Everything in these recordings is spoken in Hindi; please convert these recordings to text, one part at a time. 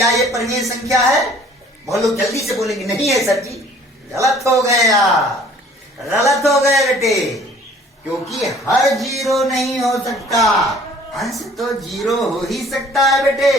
क्या ये परिमेय संख्या है? बहुत लोग जल्दी से बोलेंगे नहीं है सर जी, गलत हो गए यार, गलत हो गए बेटे, क्योंकि हर जीरो नहीं हो सकता। अंश तो जीरो हो ही सकता है बेटे,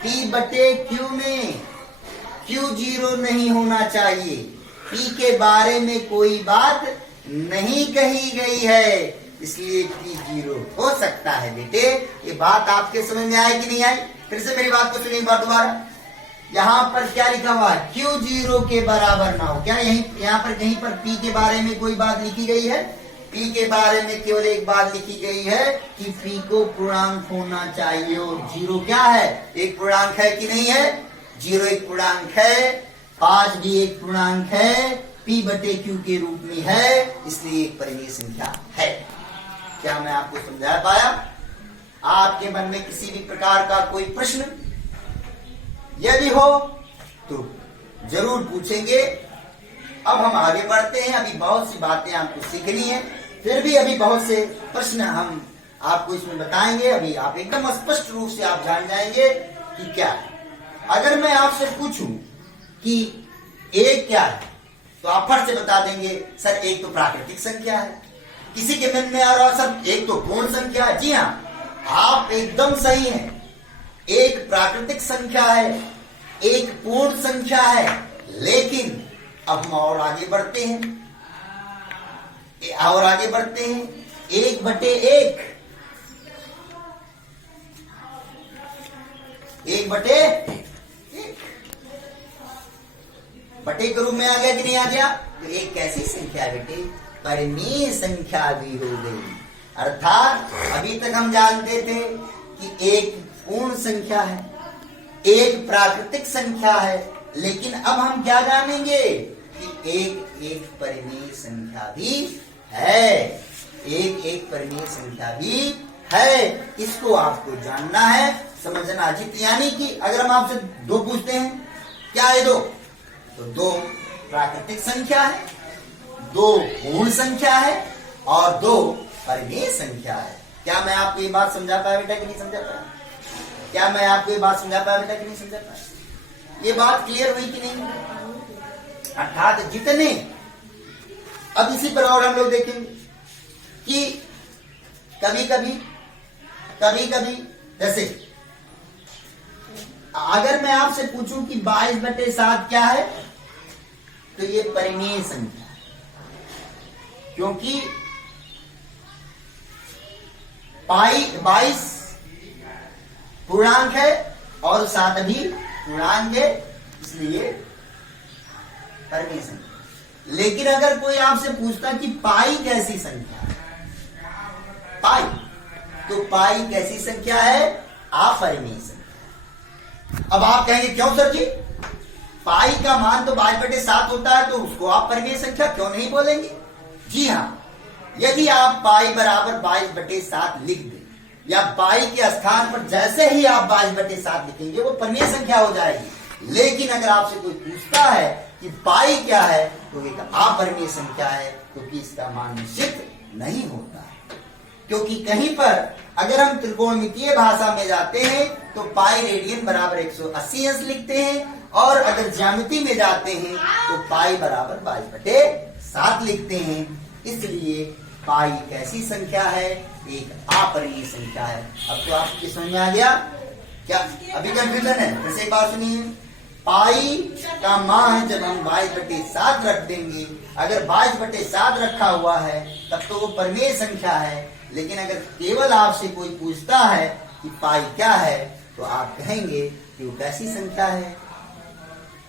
P बटे Q में Q जीरो नहीं होना चाहिए। P के बारे में कोई बात नहीं कही गई है, इसलिए P जीरो हो सकता है बेटे। ये बात आपके समझ में आई कि नहीं आई? फिर से मेरी बात को सुनिए एक बार दोबारा। यहाँ पर क्या लिखा हुआ है? Q जीरो के बराबर ना हो। क्या यहाँ पर कहीं पर P के बारे में कोई बात लिखी गई है? P के बारे में केवल एक बात लिखी गई है कि P को पूर्णांक होना चाहिए, और जीरो क्या है? एक पूर्णांक है कि नहीं है? जीरो एक पूर्णांक है, 5 भी एक पूर्णांक है, P बटे Q के रूप में है, इसलिए एक परिमेय संख्या है। क्या मैं आपको समझा पाया? आपके मन में किसी भी प्रकार का कोई प्रश्न यदि हो तो जरूर पूछेंगे। अब हम आगे बढ़ते हैं, अभी बहुत सी बातें आपको सीखनी है, फिर भी अभी बहुत से प्रश्न हम आपको इसमें बताएंगे। अभी आप एकदम स्पष्ट रूप से आप जान जाएंगे कि क्या है। अगर मैं आपसे पूछूं कि एक क्या है, तो आप फट से बता देंगे सर एक तो प्राकृतिक संख्या है। किसी के मन में आ रहा है सर एक तो पूर्ण संख्या है। जी हाँ, आप एकदम सही हैं, एक प्राकृतिक संख्या है, एक पूर्ण संख्या है। लेकिन अब हम और आगे बढ़ते हैं, एक बटे एक, बटे के रूप में आ गया कि नहीं आ गया? तो एक कैसी संख्या है बेटे? परिमेय संख्या भी हो गई। अर्थात अभी तक हम जानते थे कि एक पूर्ण संख्या है, एक प्राकृतिक संख्या है, लेकिन अब हम क्या जानेंगे कि एक परिमेय संख्या भी है, एक परिमेय संख्या भी है। इसको आपको जानना है, समझना जित। यानी कि अगर हम आपसे दो पूछते हैं, क्या है दो? तो दो प्राकृतिक संख्या है, दो पूर्ण संख्या है और दो परिमेय संख्या है। क्या मैं आपको ये बात समझा पाया बेटा कि नहीं समझा पाया? क्या मैं आपको ये बात समझा पाया बेटा कि नहीं समझा पाया? ये बात क्लियर हुई कि नहीं? अर्थात जितने, अब इसी पर और हम लोग देखेंगे कि कभी कभी जैसे अगर मैं आपसे पूछूं कि 22/7 क्या है, तो ये परिमेय संख्या है, क्योंकि 22 पूर्णांक है और 7 भी पूर्णांक है, इसलिए परिमेय संख्या। लेकिन अगर कोई आपसे पूछता कि पाई कैसी संख्या है, पाई, तो पाई कैसी संख्या है? अपरिमेय संख्या। अब आप कहेंगे क्यों सर जी, पाई का मान तो 22/7 होता है, तो उसको आप परिमेय संख्या क्यों नहीं बोलेंगे? जी हाँ, यदि आप पाई बराबर 22/7 लिख दें, या पाई के स्थान पर जैसे ही आप 22/7 लिखेंगे वो परिमेय संख्या हो जाएगी। लेकिन अगर आपसे कोई पूछता है कि पाई क्या है, तो एक अपरिमेय संख्या है, क्योंकि इसका मान निश्चित नहीं होता है। क्योंकि कहीं पर अगर हम त्रिकोणमितीय भाषा में जाते हैं तो पाई रेडियन बराबर 180 अंश लिखते हैं, और अगर ज्यामिति में जाते हैं तो पाई बराबर 22/7 लिखते हैं। इसलिए पाई कैसी संख्या है? एक अपरिमेय संख्या है। अब तो आपकी समझ में आ गया क्या? अभी कंफ्यूजन है? फिर से एक बात सुनिए, पाई का मान जब हम 22/7 रख देंगे, अगर 22/7 रखा हुआ है तब तो वो परिमेय संख्या है। लेकिन अगर केवल आपसे कोई पूछता है कि पाई क्या है, तो आप कहेंगे कि वो कैसी संख्या है?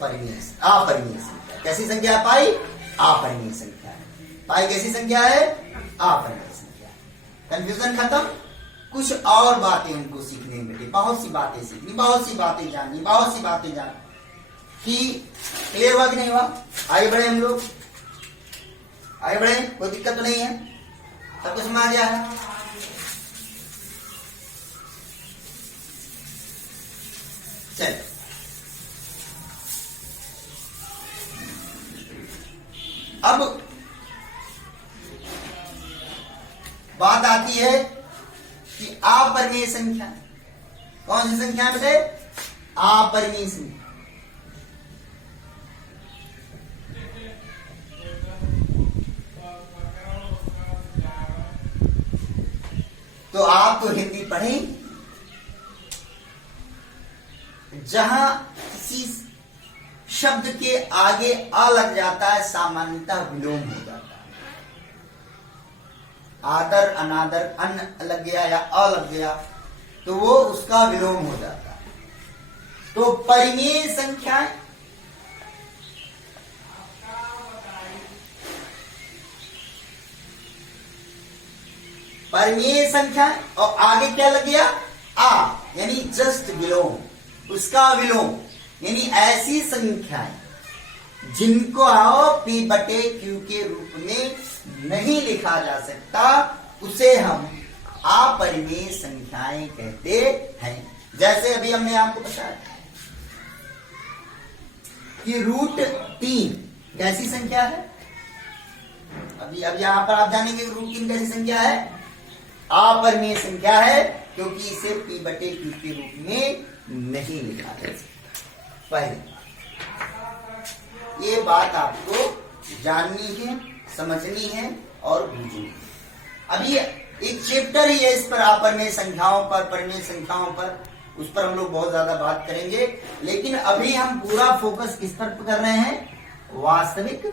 अपरिमेय संख्या। कैसी संख्या है पाई? अपरिमेय संख्या है। पाई कैसी संख्या है? अपरिमेय संख्या। कंफ्यूजन खत्म। कुछ और बातें हमको सीखने में मिली, बहुत सी बातें सीखनी, बहुत सी बातें जाननी, कि क्लियर हुआ कि नहीं हुआ? आगे बढ़े हम लोग, आगे बढ़े, कोई दिक्कत तो नहीं है? सब कुछ समझ आ गया है? चल, अब बात आती है कि अपरिमेय संख्या। कौन सी संख्या बेटे? अपरिमेय संख्या। तो आप तो हिंदी पढ़ें, जहां किसी शब्द के आगे अ लग जाता है सामान्यतः विलोम हो जाता है। आदर, अनादर, अन लग गया या अ लग गया तो वो उसका विलोम हो जाता है। तो परिमेय संख्याएं परिमेय संख्या और आगे क्या लग गया आ, यानी जस्ट विलोम, उसका विलोम, यानी ऐसी संख्याएं जिनको आओ P बटे Q के रूप में नहीं लिखा जा सकता उसे हम अपरिमेय संख्याएं कहते हैं। जैसे अभी हमने आपको बताया कि √3 कैसी संख्या है। अभी यहां पर आप जानेंगे √3 कैसी संख्या है, अपरिमेय संख्या है, क्योंकि इसे P बटे Q के रूप में नहीं लिखा जा सकता। पहली ये बात आपको जाननी है, समझनी है और बूझनी है। अभी एक चैप्टर ही है इस पर, अपरिमेय संख्याओं पर, परिमेय संख्याओं पर, उस पर हम लोग बहुत ज्यादा बात करेंगे। लेकिन अभी हम पूरा फोकस किस पर कर रहे हैं, वास्तविक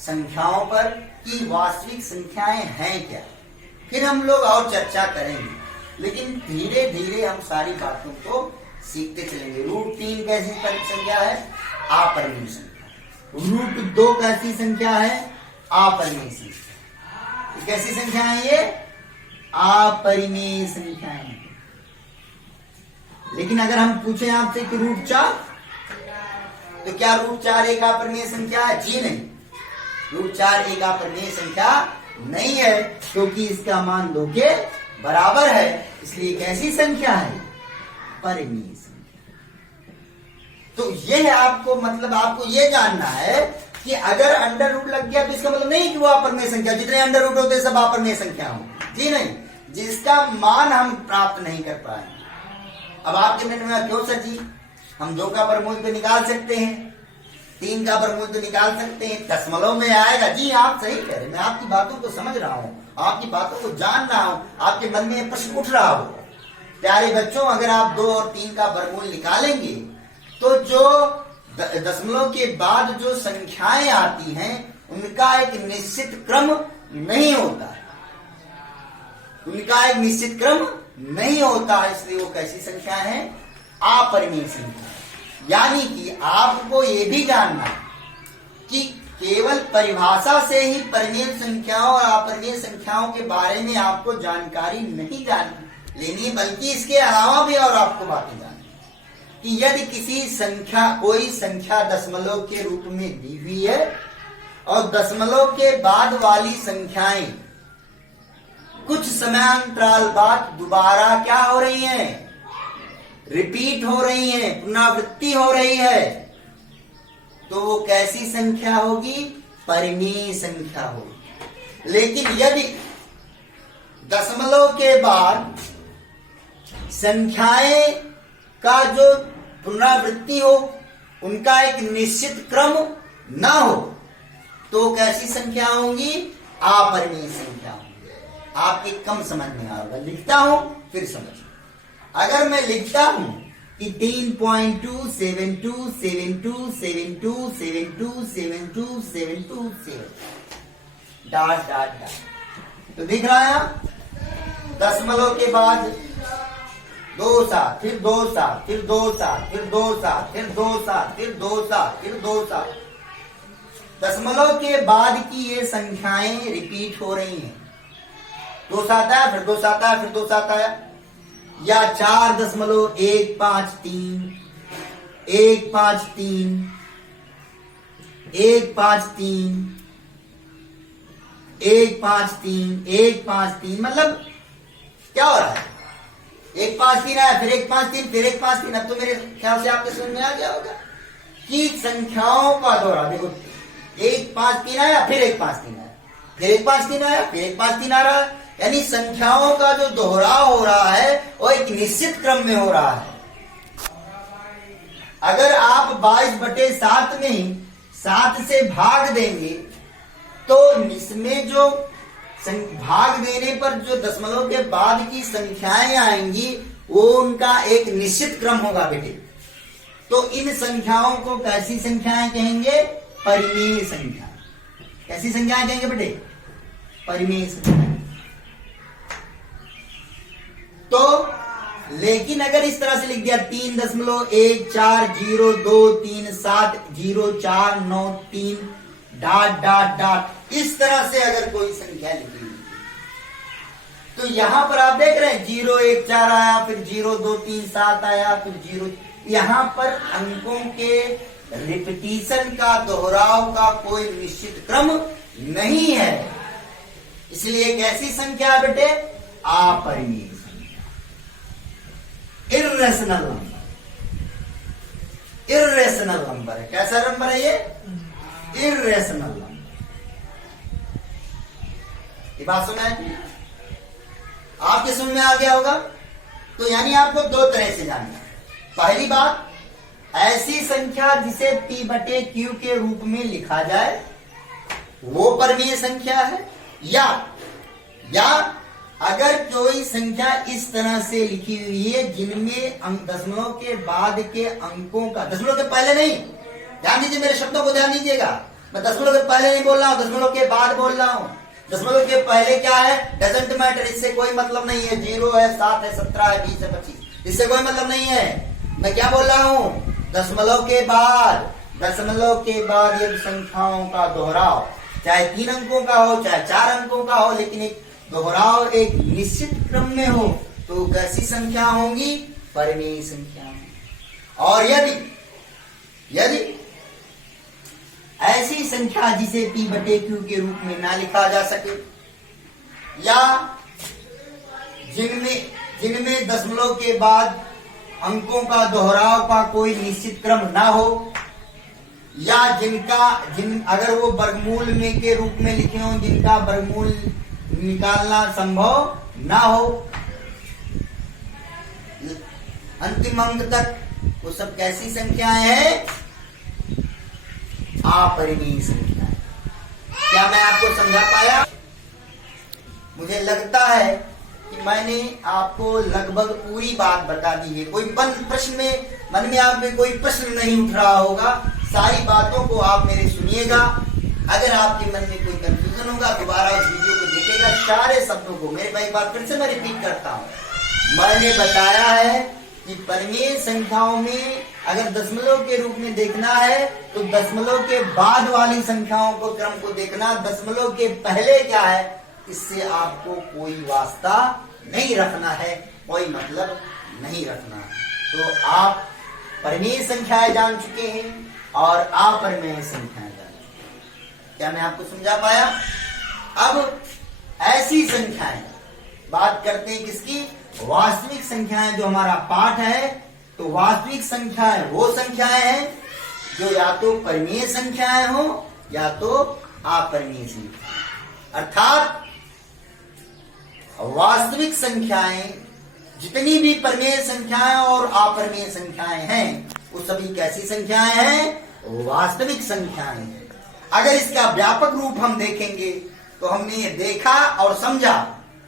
संख्याओं पर, कि वास्तविक संख्याएं हैं क्या। फिर हम लोग और चर्चा करेंगे, लेकिन धीरे धीरे हम सारी बातों को सीखते चलेंगे। √3 कैसी संख्या है, अपरिमेय संख्या। √2 कैसी संख्या है, अपरिमेय संख्या। कैसी संख्या है ये, अपरिमेय संख्याएं। लेकिन अगर हम पूछें आपसे कि √4, तो क्या √4 एक अपरिमेय संख्या है? जी नहीं, √4 एक अपरिमेय संख्या नहीं है, क्योंकि इसका मान 2 के बराबर है। इसलिए कैसी संख्या है, परिमेय संख्या। तो ये आपको मतलब आपको ये जानना है कि अगर अंडर रूट लग गया तो इसका मतलब नहीं कि वो अपरिमेय संख्या, जितने अंडर रूट होते सब अपरिमेय संख्या हो। जी नहीं, जिसका मान हम प्राप्त नहीं कर पाए। अब आपके मन में क्यों सर जी, हम 2 का वर्गमूल तो निकाल सकते हैं, 3 का वर्गमूल तो निकाल सकते हैं, दशमलव में आएगा। जी आप सही कह रहे, मैं आपकी बातों को समझ रहा हूं, आपकी बातों को जान रहा हूं, आपके मन में प्रश्न उठ रहा हो। प्यारे बच्चों, अगर आप 2 और 3 का वर्गमूल निकालेंगे तो जो दशमलव के बाद जो संख्याएं आती हैं उनका एक निश्चित क्रम नहीं होता है, उनका एक निश्चित क्रम नहीं होता है। इसलिए वो कैसी संख्या है, अपरिमेय संख्या। यानी कि आपको ये भी जानना कि केवल परिभाषा से ही परिमेय संख्याओं और अपरिमेय संख्याओं के बारे में आपको जानकारी नहीं लेनी, बल्कि इसके अलावा भी और आपको बातें जाननी कि यदि किसी संख्या, कोई संख्या दशमलव के रूप में दी हुई है और दशमलव के बाद वाली संख्याएं कुछ समयांतराल बाद दोबारा क्या हो रही हैं, रिपीट हो रही हैं, पुनरावृत्ति हो रही है, तो वो कैसी संख्या होगी, परिमेय संख्या होगी। लेकिन यदि दशमलव के बाद संख्याएं का जो पुनरावृत्ति हो उनका एक निश्चित क्रम ना हो, तो कैसी संख्या होंगी, अपरिमेय संख्या होंगी। आपके कम समझ में आएगा, लिखता हूं फिर समझ। अगर मैं लिखता हूं कि 3.27272727272 डॉट डॉट डॉट, तो दिख रहा है दशमलव के बाद 2 7, फिर 2 7, फिर 2 7, फिर 2 7, फिर 2 7, फिर 2 7, फिर 2 7। दशमलव के बाद की ये संख्याएं रिपीट हो रही हैं। 2 7 आया, फिर 2 7 आया, फिर 2 7 आया, या 4.153 153 153 153 153, मतलब क्या हो रहा है, 153 आया, फिर 153, फिर 153। अब तो मेरे ख्याल से आपके समझ में आ गया होगा कि संख्याओं का दोहरा, देखो 153 आया, फिर 153 आया, फिर 153 आया, फिर 153 आ रहा है, यानी संख्याओं का जो दोहराव हो रहा है वो एक निश्चित क्रम में हो रहा है। अगर आप 22/7 में 7 से भाग देंगे तो इसमें जो भाग देने पर जो दशमलव के बाद की संख्याएं आएंगी वो उनका एक निश्चित क्रम होगा बेटे। तो इन संख्याओं को कैसी संख्याएं कहेंगे? परिमेय संख्या। कैसी संख्याएं कहेंगे बेटे? परिमेय संख्या। तो लेकिन अगर इस तरह से लिख दिया 3.140237049 डॉट डॉट डॉट, इस तरह से अगर कोई संख्या लिखी तो यहां पर आप देख रहे हैं 014 आया, फिर 0237 आया, फिर 0, यहां पर अंकों के रिपीटिशन का, दोहराव का कोई निश्चित क्रम नहीं है। इसलिए एक ऐसी संख्या है बेटे अपरिमेय संख्या, इर्रेशनल नंबर। इर्रेशनल नंबर है। कैसा नंबर है ये? Irrational number. ये बात सुना है? आपके समझ में आ गया होगा। तो यानी आपको दो तरह से जानना है। पहली बात, ऐसी संख्या जिसे P/Q के रूप में लिखा जाए वो परिमेय संख्या है, या अगर कोई संख्या इस तरह से लिखी हुई है जिनमें दशमलव के बाद के अंकों का, दशमलव के पहले नहीं, ध्यान दीजिए मेरे शब्दों को, ध्यान दीजिएगा, मैं दशमलव के पहले नहीं बोल रहा हूं, दशमलव के बाद बोल रहा हूं। दशमलव के पहले क्या है? डजंट मैटर, इससे कोई मतलब नहीं है। 0 है, 7 है, 17 है, 20 है, 25, इससे कोई मतलब नहीं है। मैं क्या बोल रहा हूं? दशमलव के बाद, दशमलव के बाद ये संख्याओं का दोहराव, चाहे 3 अंकों का हो, चाहे 4 अंकों का हो, लेकिन एक दोहराव एक निश्चित क्रम में हो तो कैसी संख्या होंगी? परिमेय संख्या। और यदि ऐसी संख्या जिसे P/Q के रूप में ना लिखा जा सके, या जिनमें दशमलव के बाद अंकों का दोहराव का कोई निश्चित क्रम ना हो, या अगर वो वर्गमूल में के रूप में लिखे हों जिनका वर्गमूल निकालना संभव ना हो, अंतिम अंक तक, वो सब कैसी संख्याएं हैं? अपरिमेय संख्या। क्या मैं आपको समझा पाया? मुझे लगता है कि मैंने आपको लगभग पूरी बात बता दी है। कोई प्रश्न में, मन में आप में कोई प्रश्न नहीं उठ रहा होगा। सारी बातों को आप मेरे सुनिएगा। अगर आपके मन में कोई कंफ्यूजन होगा, दोबारा उस वीडियो को देखिएगा। सारे शब्दों को मेरे भाई, बात फिर से मैं रिपीट करता हूं। मैंने बताया है कि परिमेय संख्याओं में अगर दशमलव के रूप में देखना है तो दशमलव के बाद वाली संख्याओं को, क्रम को देखना, दशमलव के पहले क्या है इससे आपको कोई वास्ता नहीं रखना है, कोई मतलब नहीं रखना है। तो आप परिमेय संख्याएं जान चुके हैं और अपरिमेय संख्याएं जान चुके हैं। क्या मैं आपको समझा पाया? अब ऐसी संख्याएं, बात करते हैं किसकी? वास्तविक संख्याएं। जो हमारा पाठ है, तो वास्तविक संख्याएं वो संख्याएं हैं जो या तो परिमेय संख्याएं हो या तो अपरिमेय संख्याएं। अर्थात वास्तविक संख्याएं, जितनी भी परिमेय संख्याएं और अपरिमेय संख्याएं हैं, वो सभी कैसी संख्याएं हैं? वास्तविक संख्याएं हैं। अगर इसका व्यापक रूप हम देखेंगे तो हमने ये देखा और समझा।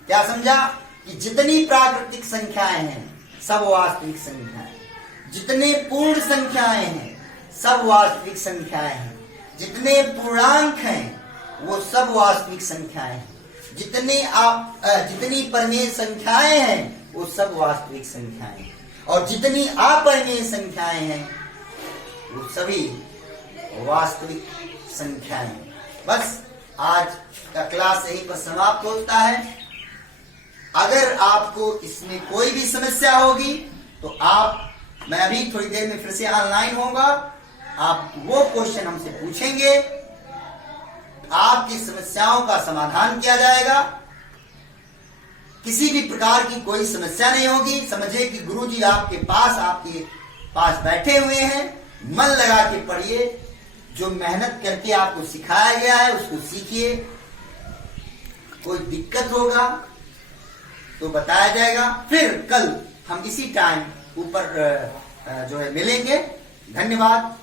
क्या समझा? कि जितनी प्राकृतिक संख्याएं हैं सब वास्तविक संख्याएं, जितने पूर्ण संख्याएं हैं सब वास्तविक संख्याएं हैं, जितने पूर्णांक हैं वो सब वास्तविक संख्याएं हैं, जितनी परिमेय संख्याएं हैं वो सब वास्तविक संख्याएं हैं, और जितनी अपरिमेय संख्याएं हैं वो सभी वास्तविक संख्याएं। बस आज का क्लास यहीं पर समाप्त होता है। अगर आपको इसमें कोई भी समस्या होगी तो मैं अभी थोड़ी देर में फिर से ऑनलाइन होगा, आप वो क्वेश्चन हमसे पूछेंगे, आपकी समस्याओं का समाधान किया जाएगा। किसी भी प्रकार की कोई समस्या नहीं होगी। समझिए कि गुरुजी आपके पास बैठे हुए हैं। मन लगा के पढ़िए, जो मेहनत करके आपको सिखाया गया है उसको सीखिए। कोई दिक्कत होगा तो बताया जाएगा। फिर कल हम इसी टाइम ऊपर जो है मिलेंगे। धन्यवाद।